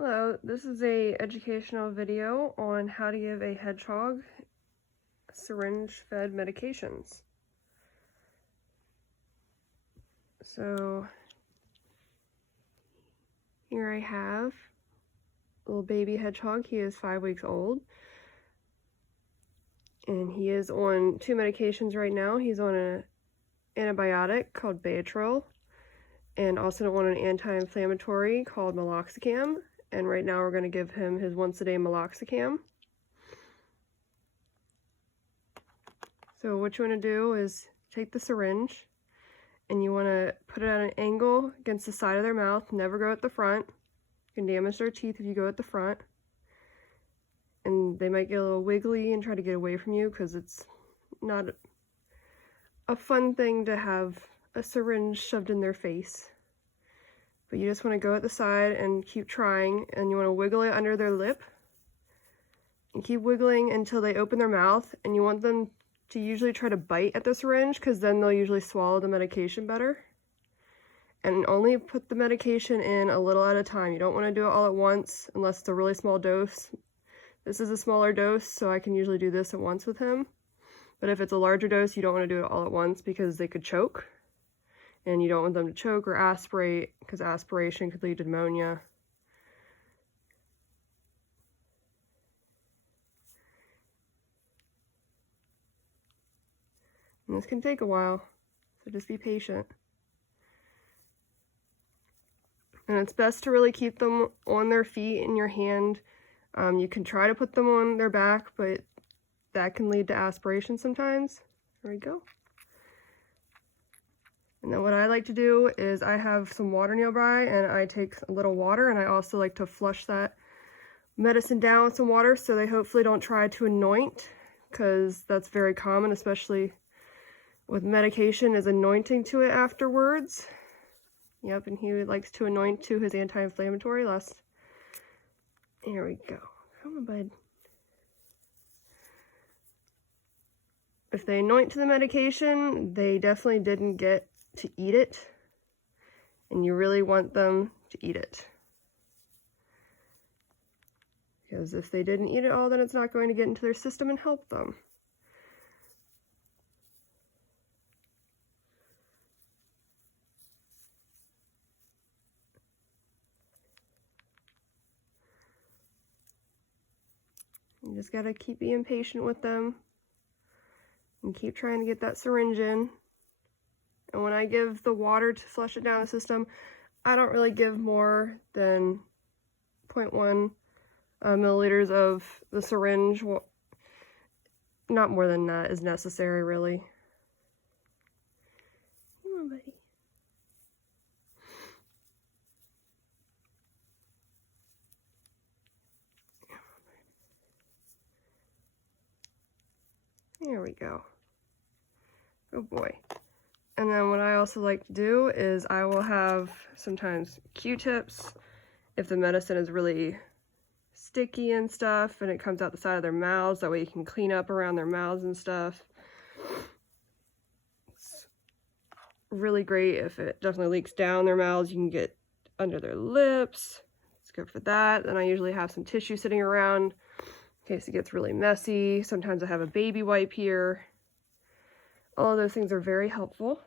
Hello, this is a educational video on how to give a hedgehog syringe-fed medications. So here I have a little baby hedgehog. He is 5 weeks old. And he is on 2 medications right now. He's on an antibiotic called Baytril and also on an anti-inflammatory called meloxicam. And right now we're going to give him his once-a-day meloxicam. So what you want to do is take the syringe and you want to put it at an angle against the side of their mouth. Never go at the front. You can damage their teeth if you go at the front. And they might get a little wiggly and try to get away from you because it's not a fun thing to have a syringe shoved in their face. But you just want to go at the side and keep trying, and you want to wiggle it under their lip and keep wiggling until they open their mouth, and you want them to usually try to bite at the syringe because then they'll usually swallow the medication better. And only put the medication in a little at a time. You don't want to do it all at once unless it's a really small dose. This is a smaller dose, so I can usually do this at once with him. But if it's a larger dose, you don't want to do it all at once because they could choke. And you don't want them to choke or aspirate because aspiration could lead to pneumonia. And this can take a while, so just be patient. And it's best to really keep them on their feet in your hand. You can try to put them on their back, but that can lead to aspiration sometimes. There we go. And then what I like to do is I have some water nearby and I take a little water, and I also like to flush that medicine down with some water so they hopefully don't try to anoint, because that's very common, especially with medication, is anointing to it afterwards. Yep, and he likes to anoint to his anti-inflammatory. Here we go. Come on, bud. If they anoint to the medication, they definitely didn't get to eat it, and you really want them to eat it. Because if they didn't eat it all, then it's not going to get into their system and help them. You just gotta keep being patient with them and keep trying to get that syringe in. And when I give the water to flush it down the system, I don't really give more than 0.1 milliliters of the syringe. Well, not more than that is necessary, really. Come on, buddy. There we go. Good boy. And then what I also like to do is I will have sometimes Q-tips if the medicine is really sticky and stuff and it comes out the side of their mouths. That way you can clean up around their mouths and stuff. It's really great if it definitely leaks down their mouths. You can get under their lips. It's good for that. And I usually have some tissue sitting around in case it gets really messy. Sometimes I have a baby wipe here. All of those things are very helpful.